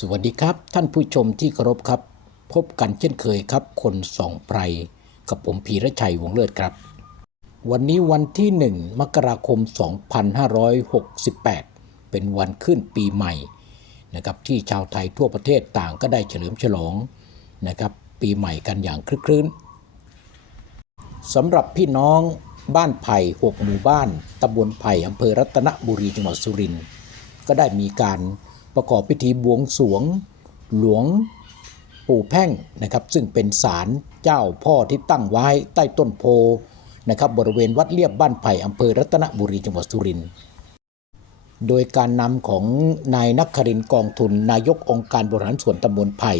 สวัสดีครับ ท่านผู้ชมที่เคารพครับ พบกันเช่นเคยครับ คนสองไพรกับผมพีระชัยวงเลิศครับ วันนี้วันที่ 1 มกราคม 2568 เป็นวันขึ้นปีใหม่นะครับที่ชาวไทยทั่วประเทศต่างก็ได้เฉลิมฉลองนะครับ ปีใหม่กันอย่างคลึกครื้นสำหรับพี่น้องบ้านไผ่หกหมู่บ้านตำบลไผ่อำเภอรัตนบุรีจังหวัดสุรินทร์ก็ได้มีการ ประกอบพิธีบวงสวง หลวงปู่แพ่งนะครับ ซึ่งเป็นศาลเจ้าพ่อที่ตั้งไว้ใต้ต้นโพนะครับบริเวณวัดเลียบบ้านไผ่อำเภอรัตนบุรีจังหวัดสุรินทร์โดยการนำของนายนักครินกองทุน นายกองค์การบริหารส่วนตำบลไผ่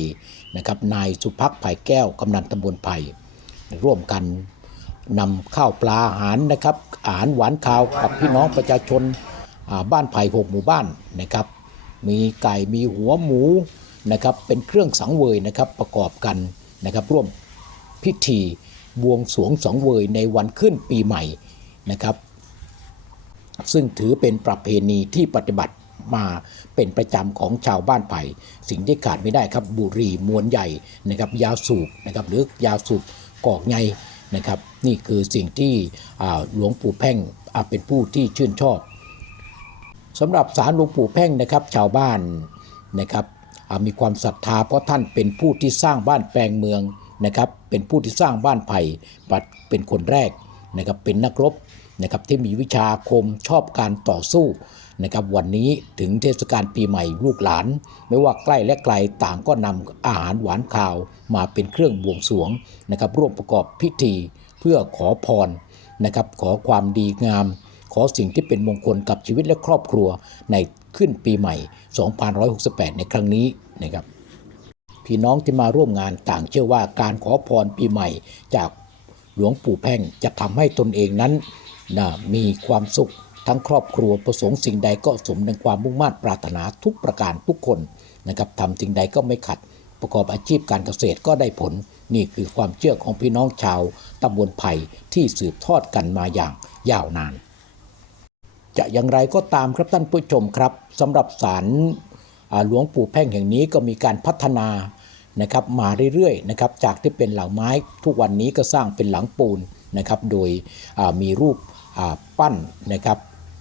นะครับนายสุพักไผ่แก้วกำนันตำบลไผ่ร่วมกันนำข้าวปลาอาหารนะครับอาหารหวานข้าวกับพี่น้องประชาชนบ้านไผ่หกหมู่บ้านนะครับ มีไก่มีหัวหมูนะครับเป็นเครื่องสังเวยนะครับประกอบกันนะครับร่วมพิธีบวงสวงสังเวยในวันขึ้นปีใหม่นะครับ ซึ่งถือเป็นประเพณีที่ปฏิบัติมาเป็นประจำของชาวบ้านไผ่สิ่งที่ขาดไม่ได้ครับบุหรี่มวลใหญ่นะครับยาสูบนะครับหรือยาสูบกอกไงนะครับ นี่คือสิ่งที่หลวงปู่แพ่งเป็นผู้ที่ชื่นชอบ สำหรับสารหลวงปู่แพ่งนะครับชาวบ้านนะครับมีความศรัทธาเพราะท่านเป็นผู้ที่สร้างบ้านแปลงเมืองนะครับเป็นผู้ที่สร้างบ้านไผ่ปัดเป็นคนแรกนะครับเป็นนักรบนะครับที่มีวิชาอาคมชอบการต่อสู้นะครับวันนี้ถึงเทศกาลปีใหม่ลูกหลาน ไม่ว่าใกล้และไกลต่างก็นำอาหารหวานข้าวมาเป็นเครื่องบวงสรวงนะครับร่วมประกอบพิธีเพื่อขอพรนะครับขอความดีงาม ขอสิ่งที่เป็นมงคลกับชีวิตและครอบครัวในขึ้นปีใหม่ 2568 ในครั้งนี้นะครับ พี่น้องที่มาร่วมงานต่างเชื่อว่าการขอพรปีใหม่จากหลวงปู่แพ่งจะทำให้ตนเองนั้นนะมีความสุขทั้งครอบครัวประสงค์สิ่งใดก็สมดังความมุ่งมั่นปรารถนาทุกประการทุกคนนะครับทำสิ่งใดก็ไม่ขัด ประกอบอาชีพการเกษตรก็ได้ผล นี่คือความเชื่อของพี่น้องชาวตำบลไผ่ที่สืบทอดกันมาอย่างยาวนาน จะอย่างไรก็ตามครับท่านผู้ชมครับสำหรับศาลหลวงปู่แพ่งแห่งนี้ก็มีการพัฒนานะครับมาเรื่อยๆนะครับจากที่เป็นเหล่าไม้ทุกวันนี้ก็สร้างเป็นหลังปูนนะครับโดยมีรูปปั้นนะครับ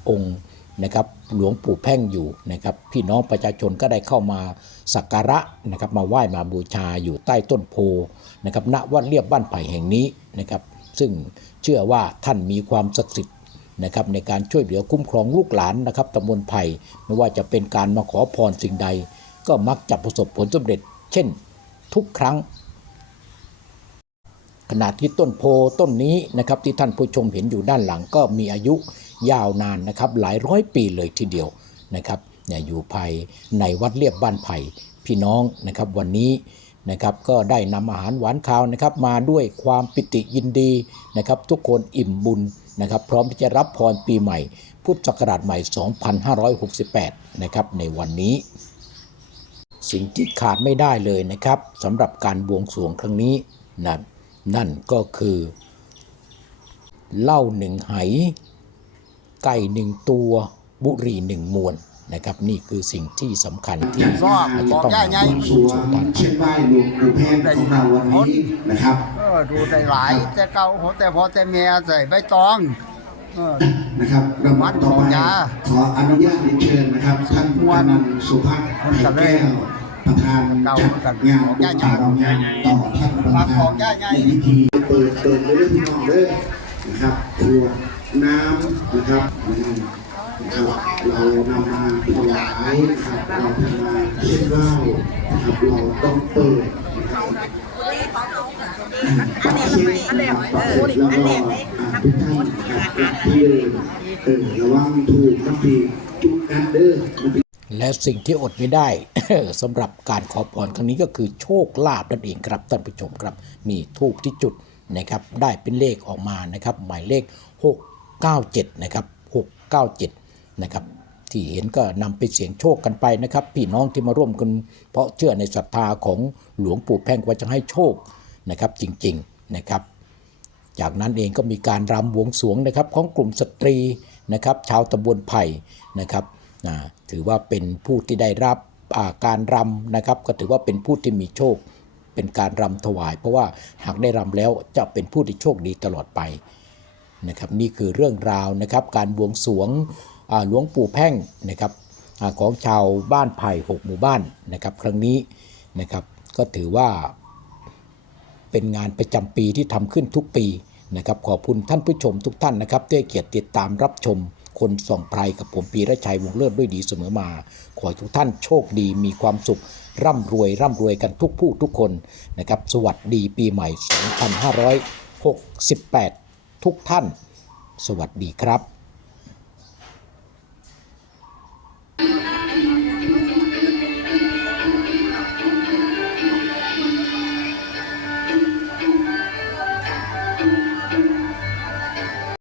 องค์นะครับหลวงปู่แพ่งอยู่นะครับพี่น้องประชาชนก็ได้เข้ามาสักการะนะครับมาไหว้มาบูชาอยู่ใต้ต้นโพนะครับณวัดเรียบบ้านไผ่แห่งนี้นะครับซึ่งเชื่อว่าท่านมีความศักดิ์สิทธิ์ นะครับในการช่วยเหลือคุ้มครองลูกหลานนะครับตำบลไผ่ไม่ว่าจะเป็นการมาขอพรสิ่งใด ก็มักจะประสบผลสำเร็จ เช่น ทุกครั้ง ขณะที่ต้นโพต้นนี้นะครับที่ท่านผู้ชมเห็นอยู่ด้านหลังก็มีอายุยาวนานนะครับหลายร้อยปีเลยทีเดียวนะครับเนี่ยอยู่ภายในวัดเรียบบ้านไผ่พี่น้องนะครับวันนี้ นะครับก็ได้นำอาหารหวานข้าวนะครับมาด้วยความปิติยินดีนะครับทุกคนอิ่มบุญนะครับพร้อมที่จะรับพรปีใหม่ พุทธศักราชใหม่ 2568 นะครับในวันนี้ สิ่งที่ขาดไม่ได้เลยนะครับสำหรับการบวงสรวงครั้งนี้นะนั่นก็คือเหล้าหนึ่งไหไก่หนึ่งตัว บุหรี่หนึ่งมวนนะครับนี่คือสิ่งที่สำคัญที่ซ้อมอาจบจะอกต้องได้ไงนำบวงสรวงเช่นไหว้หลวงปู่แพงของเราวันนี้นะครับเออดูได้หลายแต่เก่าหัวแต่พอแต่เมียใส่ใบตองเออนะครับรางวัลต่อไปจ้าขออนุญาตเรียนเชิญนะครับท่านกำนันสุภาพแผ่แก้วประธานจัดงานบุญตารางานต่อท่านประธานในพิธีเปิดเปิดเลยพี่น้องเลยนะครับขวดน้ำนะครับอืม นะครับเรานำมาถวายนะครับเราทำมาเส้นไหว้นะครับเราต้องเปิดนะครับปักเช็คนปักเช็คแล้วก็ทุกท่านนะครับที่เดิมเออระวังถูกน้ำปีจุกกันเด้อมันเป็นและสิ่งที่อดไม่ได้ สำหรับการขอพรครั้งนี้ก็คือโชคลาภนั่นเองครับท่านผู้ชมครับนี่ทูบที่จุดนะครับ ได้เป็นเลขออกมานะครับ หมายเลข 697 นะครับ 697 นะครับ ที่เห็นก็นำไปเสียงโชคกันไปนะครับ พี่น้องที่มาร่วมกัน เพราะเชื่อในศรัทธาของหลวงปู่แพ่งว่าจะให้โชคนะครับจริงๆนะครับ จากนั้นเองก็มีการรำวงสวงนะครับของกลุ่มสตรีนะครับชาวตำบลไผ่นะครับถือว่าเป็นผู้ที่ได้รับาการรำนะครับ ก็ถือว่าเป็นผู้ที่มีโชคเป็นการรำถวาย เพราะว่าหากได้รำแล้วจะเป็นผู้ที่โชคดีตลอดไปนะครับนี่คือเรื่องราวนะครับการบวงสวง หลวงปู่แพ่งนะครับอของชาวบ้านไผ่หกหมู่บ้านนะครับ ครั้งนี้นะครับก็ถือว่าเป็นงานประจำปีที่ทำขึ้นทุกปีนะครับขอบคุณท่านผู้ชมทุกท่านนะครับที่เกียรติติดตามรับชมคนส่องไพรกับผมปีระชัยวงเลิศด้วยดีเสมอมา ขอให้ทุกท่านโชคดีมีความสุข ร่ำรวย ร่ำรวยกันทุกผู้ทุกคนนะครับ สวัสดีปีใหม่ 2568 ทุกท่าน สวัสดีครับ